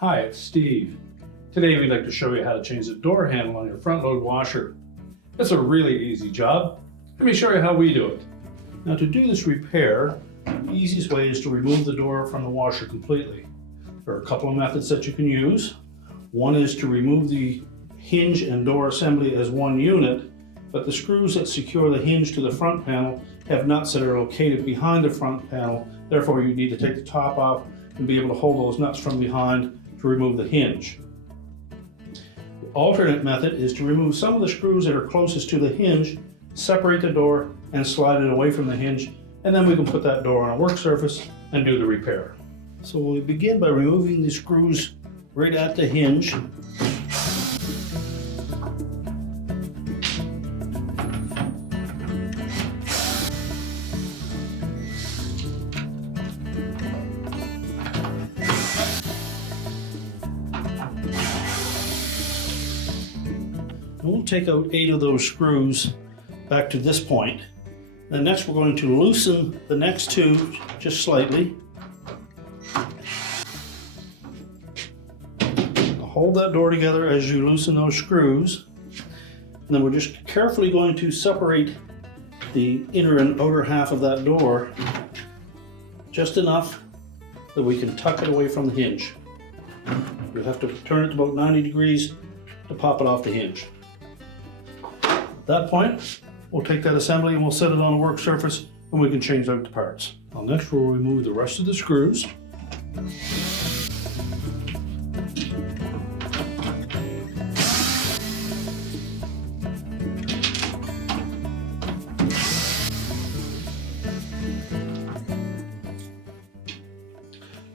Hi, it's Steve. Today we'd like to show you how to change the door handle on your front load washer. It's a really easy job. Let me show you how we do it. Now to do this repair, the easiest way is to remove the door from the washer completely. There are a couple of methods that you can use. One is to remove the hinge and door assembly as one unit, but the screws that secure the hinge to the front panel have nuts that are located behind the front panel. Therefore, you need to take the top off and be able to hold those nuts from behind to remove the hinge. The alternate method is to remove some of the screws that are closest to the hinge, separate the door and slide it away from the hinge, and then we can put that door on a work surface and do the repair. So we'll begin by removing the screws right at the hinge. And we'll take out 8 of those screws back to this point. Then next we're going to loosen the next 2 just slightly. Hold that door together as you loosen those screws. And then we're just carefully going to separate the inner and outer half of that door just enough that we can tuck it away from the hinge. You'll have to turn it about 90 degrees to pop it off the hinge. At that point, we'll take that assembly and we'll set it on a work surface and we can change out the parts. Now next we'll remove the rest of the screws.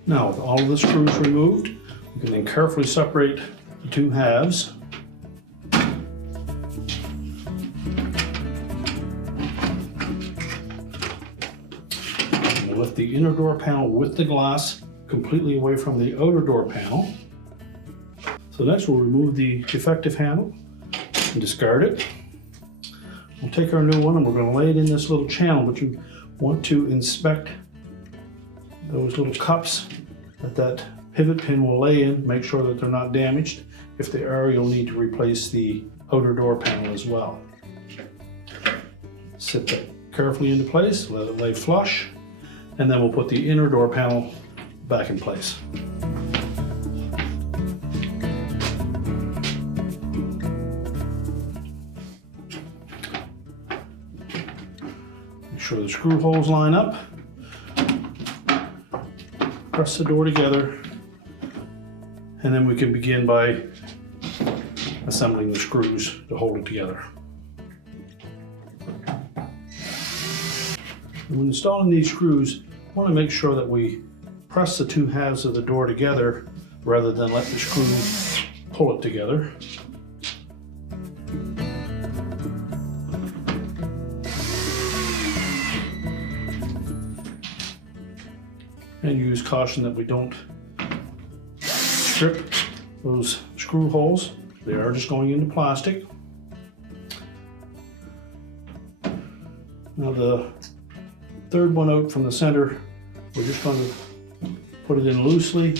Now with all of the screws removed, we can then carefully separate the 2 halves. We'll lift the inner door panel with the glass completely away from the outer door panel. So next we'll remove the defective handle and discard it. We'll take our new one and we're going to lay it in this little channel, but you want to inspect those little cups that pivot pin will lay in, make sure that they're not damaged. If they are, you'll need to replace the outer door panel as well. Sit that carefully into place, let it lay flush, and then we'll put the inner door panel back in place. Make sure the screw holes line up. Press the door together, and then we can begin by assembling the screws to hold it together. When installing these screws, I want to make sure that we press the 2 halves of the door together rather than let the screw pull it together. And use caution that we don't strip those screw holes. They are just going into plastic. Now the third one out from the center, we're just going to put it in loosely.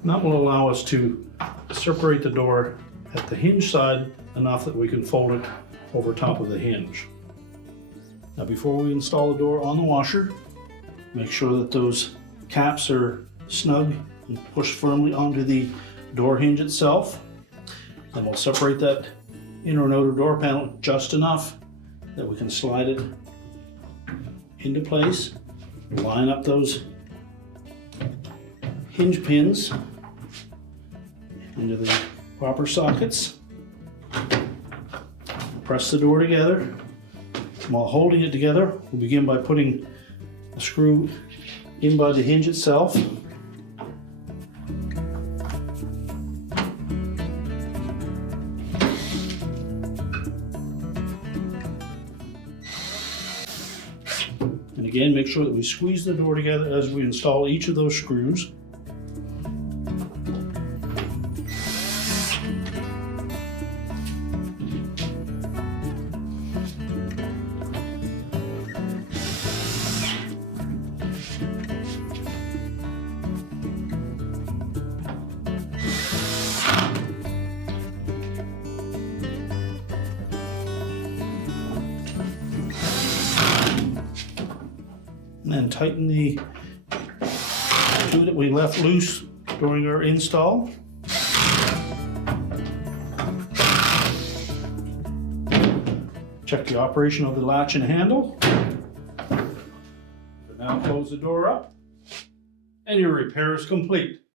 And that will allow us to separate the door at the hinge side enough that we can fold it over top of the hinge. Now before we install the door on the washer, make sure that those caps are snug and push firmly onto the door hinge itself. And we'll separate that inner and outer door panel just enough that we can slide it into place, line up those hinge pins into the proper sockets. Press the door together. While holding it together, we'll begin by putting a screw in by the hinge itself. And again, make sure that we squeeze the door together as we install each of those screws. and then tighten the two that we left loose during our install. Check the operation of the latch and handle. Now close the door up, and your repair is complete.